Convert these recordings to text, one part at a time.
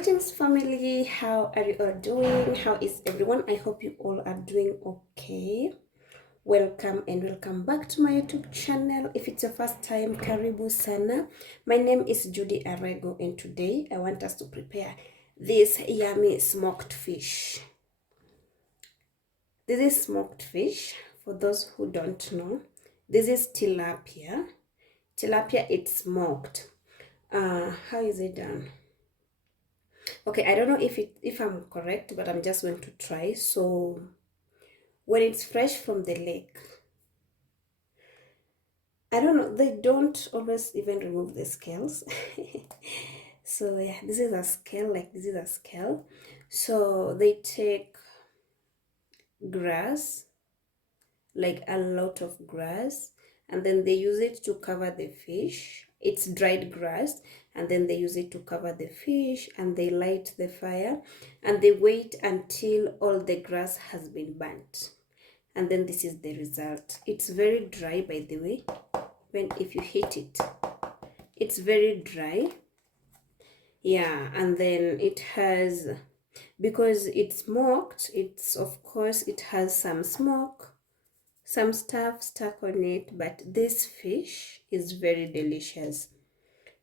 Greetings family, how are you all doing? How is everyone? I hope you all are doing okay. Welcome and welcome back to my YouTube channel. If it's your first time, karibu sana. My name is Judy Arego and today I want us to prepare this yummy smoked fish. This is smoked fish. For those who don't know, this is tilapia. Tilapia, it's smoked. How is it done? Okay, I don't know if I'm correct, but I'm just going to try. So when it's fresh from the lake, I don't know, they don't always even remove the scales. So yeah, this is a scale, like this is a scale. So they take grass, like a lot of grass, and then they use it to cover the fish. It's dried grass, and then they use it to cover the fish, and they light the fire, and they wait until all the grass has been burnt, and then this is the result. It's very dry, by the way. If you heat it, it's very dry. Yeah, and then it has, because it's smoked, it's, of course, it has some smoke, some stuff stuck on it, but this fish is very delicious.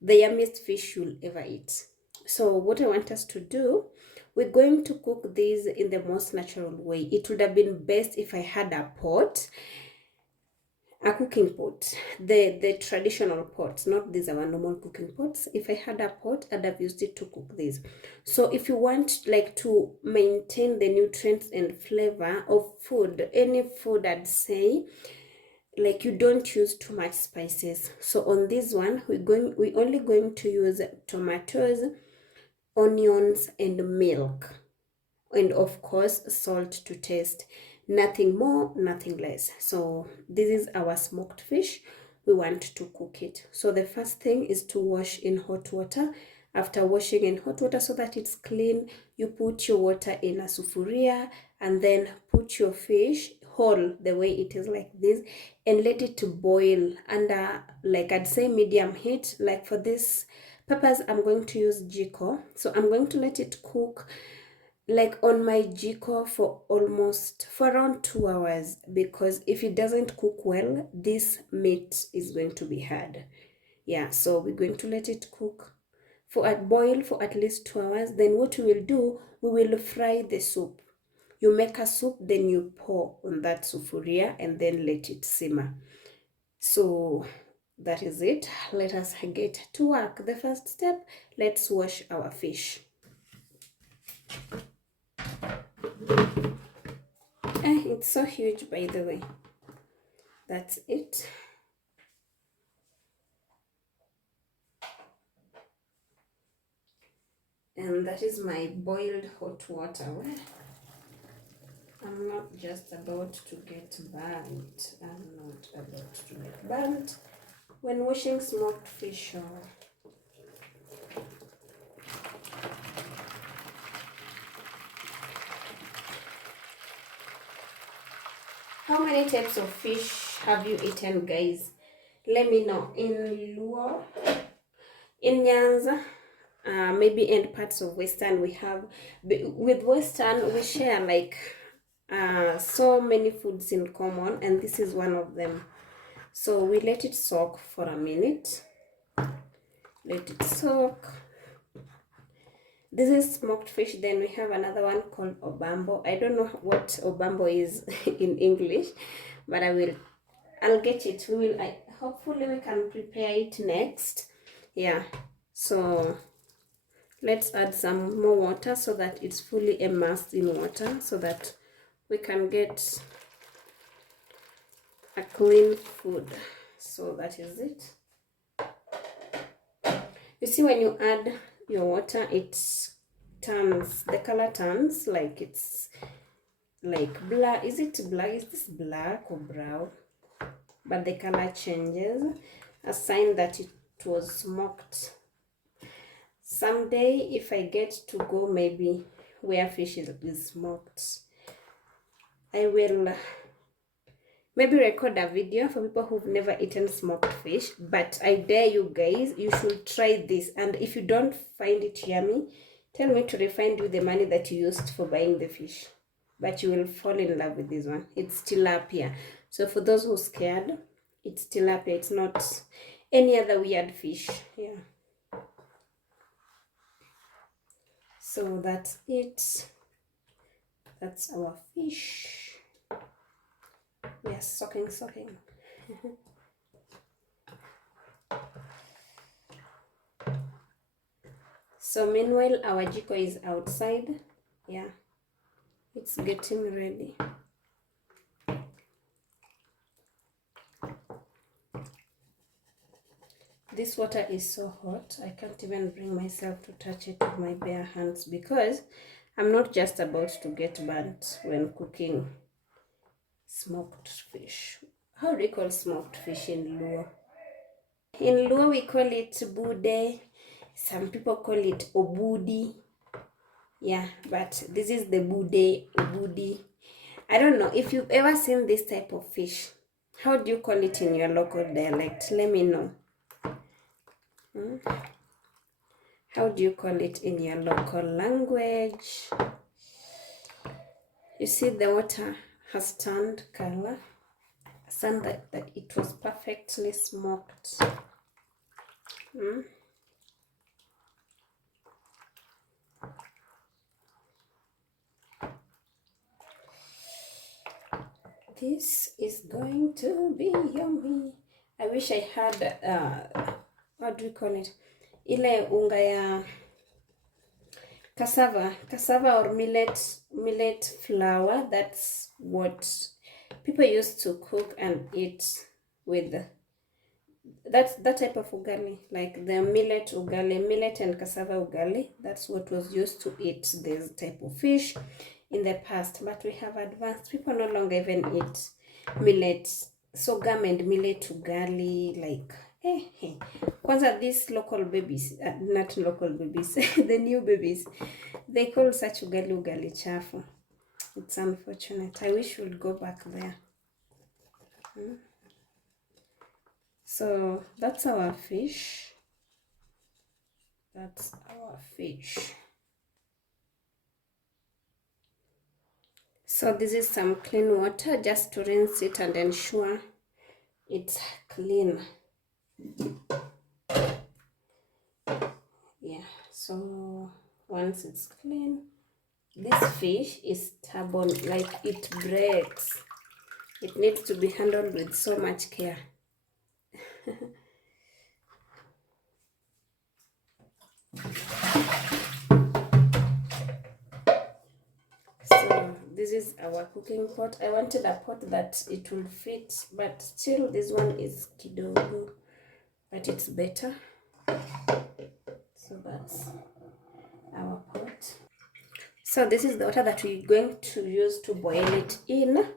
The yummiest fish you'll ever eat. So what I want us to do, we're going to cook these in the most natural way. It would have been best if I had a pot, a cooking pot, the traditional pots, not these our normal cooking pots. If I had a pot, I'd have used it to cook this. So if you want like to maintain the nutrients and flavor of food, any food, I'd say, like, you don't use too much spices. So on this one, we're only going to use tomatoes, onions, and milk, and of course salt to taste. Nothing more, nothing less. So this is our smoked fish. We want to cook it. So the first thing is to wash in hot water. After washing in hot water so that it's clean, you put your water in a sufuria and then put your fish whole, the way it is, like this, and let it boil under, like, I'd say medium heat. Like for this purpose, I'm going to use jiko. So I'm going to let it cook like on my jiko for around 2 hours, because if it doesn't cook well, this meat is going to be hard. Yeah, so we're going to let it cook boil for at least 2 hours. Then what we will do, we will fry the soup. You make a soup, then you pour on that sufuria and then let it simmer. So that is it. Let us get to work. The first step, let's wash our fish. It's so huge, by the way. That's it. And that is my boiled hot water. Well, I'm not just about to get burnt. I'm not about to get burnt when washing smoked fish. How many types of fish have you eaten, guys? Let me know. In Luo, in Nyanza, maybe in parts of Western, we have, with Western, we share like so many foods in common, and this is one of them. So we let it soak for a minute. Let it soak. This is smoked fish. Then we have another one called obambo. I don't know what obambo is in English, but I'll get it. Hopefully we can prepare it next. Yeah, so let's add some more water so that it's fully immersed in water, so that we can get a clean food. So that is it. You see, when you add your water, it turns, the color turns, like it's like black. Is it black? Is this black or brown? But the color changes, a sign that it was smoked. Someday, if I get to go maybe where fish is smoked, I will maybe record a video for people who've never eaten smoked fish. But I dare you guys, you should try this. And if you don't find it yummy, Tell me to refund you the money that you used for buying the fish. But you will fall in love with this one. It's tilapia. So for those who are scared, it's tilapia. It's not any other weird fish. Yeah. So that's it. That's our fish. We are soaking. So meanwhile, our jiko is outside. Yeah, it's getting ready. This water is so hot, I can't even bring myself to touch it with my bare hands because I'm not just about to get burnt when cooking smoked fish. How do you call smoked fish in Luo? In Luo we call it bude. Some people call it obudi. Yeah, but this is the bude, obudi. I don't know if you've ever seen this type of fish. How do you call it in your local dialect? Let me know. How do you call it in your local language? You see the water has turned color. Sun that it was perfectly smoked. This is going to be yummy. I wish I had what do you call it? Ile unga ya cassava or millet flour. That's what people used to cook and eat with. That's that type of ugali, like the millet ugali, millet and cassava ugali. That's what was used to eat this type of fish in the past. But we have advanced. People no longer even eat millet, sorghum and millet ugali. Like, kwanza these local babies, not local babies, the new babies, they call such ugali chafu. It's unfortunate. I wish we'd go back there. So that's our fish. That's our fish. So this is some clean water just to rinse it and ensure it's clean. Yeah, so once it's clean, this fish is stubborn, like it breaks. It needs to be handled with so much care. So this is our cooking pot. I wanted a pot that it will fit, but still this one is kidogo, but it's better. So that's our pot. So this is the water that we're going to use to boil it in.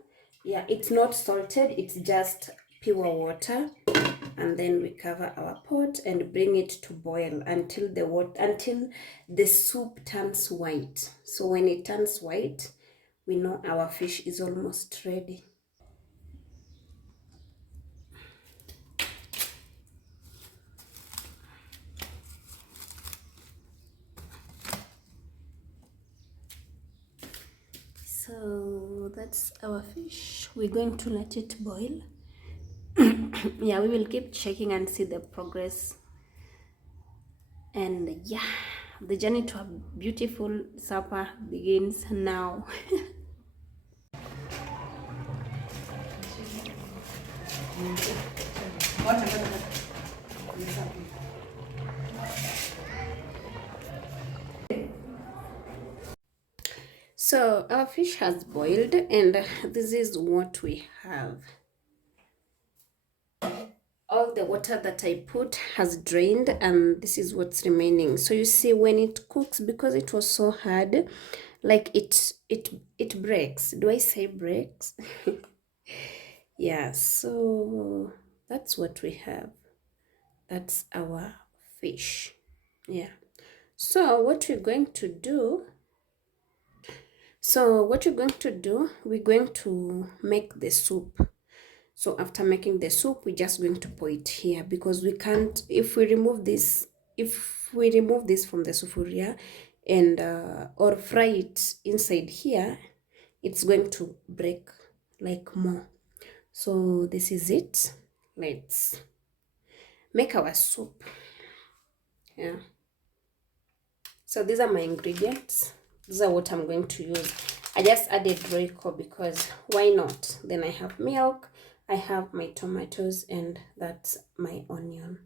Yeah, it's not salted, it's just pure water. And then we cover our pot and bring it to boil until the soup turns white. So when it turns white, we know our fish is almost ready. So that's our fish. We're going to let it boil. Yeah, we will keep checking and see the progress. And yeah, the journey to a beautiful supper begins now. So our fish has boiled and this is what we have. All the water that I put has drained and this is what's remaining. So you see when it cooks, because it was so hard, like it breaks. Do I say breaks? Yeah, so that's what we have. That's our fish. Yeah. So what we're going to do, we're going to make the soup. So after making the soup, we're just going to pour it here because we can't, if we remove this from the sufuria, and or fry it inside here, it's going to break like more. So this is it. Let's make our soup. Yeah, so these are my ingredients. These are what I'm going to use. I just added Royco because why not? Then I have milk, I have my tomatoes, and that's my onion.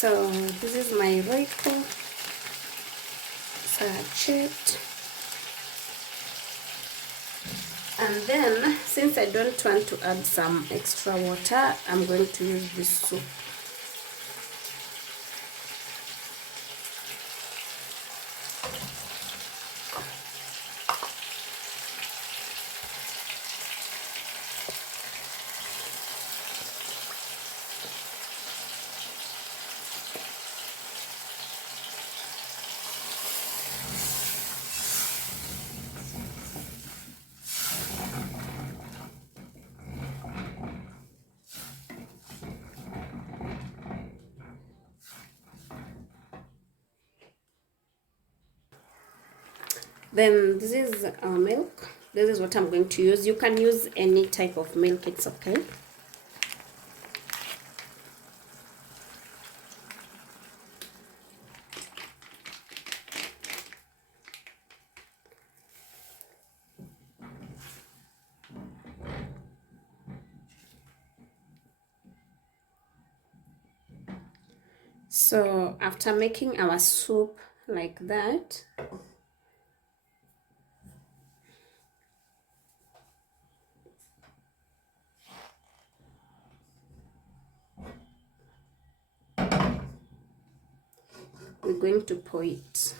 So this is my Royco sachet. And then, since I don't want to add some extra water, I'm going to use this soup. Then this is our milk. This is what I'm going to use. You can use any type of milk, it's okay. So after making our soup like that, we're going to pour it.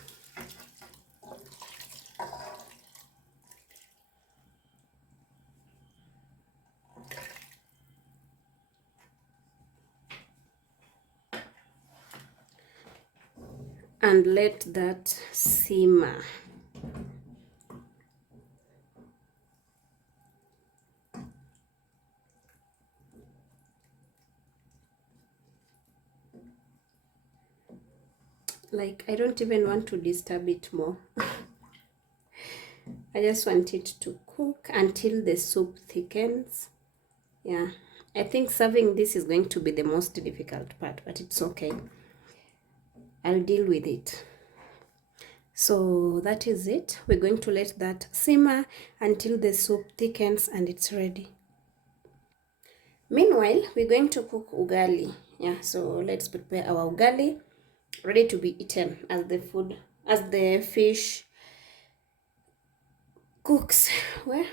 And let that simmer. Like, I don't even want to disturb it more. I just want it to cook until the soup thickens. Yeah, I think serving this is going to be the most difficult part, but it's okay. I'll deal with it. So that is it. We're going to let that simmer until the soup thickens and it's ready. Meanwhile, we're going to cook ugali. Yeah, so let's prepare our ugali, ready to be eaten as the fish cooks. Well,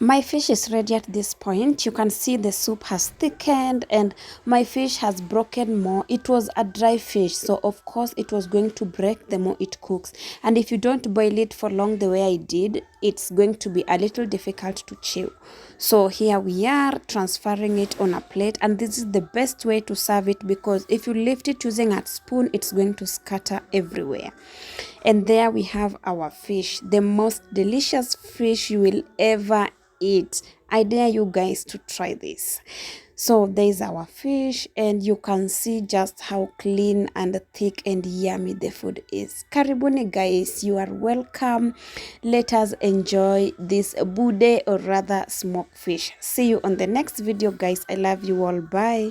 my fish is ready at this point. You can see the soup has thickened and my fish has broken more. It was a dry fish, so of course it was going to break the more it cooks. And if you don't boil it for long the way I did, it's going to be a little difficult to chew. So here we are transferring it on a plate, and this is the best way to serve it because if you lift it using a spoon, it's going to scatter everywhere. And there we have our fish, the most delicious fish you will ever eat. I dare you guys to try this. So there's our fish, and you can see just how clean and thick and yummy the food is. Karibuni guys, you are welcome. Let us enjoy this bude, or rather smoked fish. See you on the next video guys. I love you all. Bye.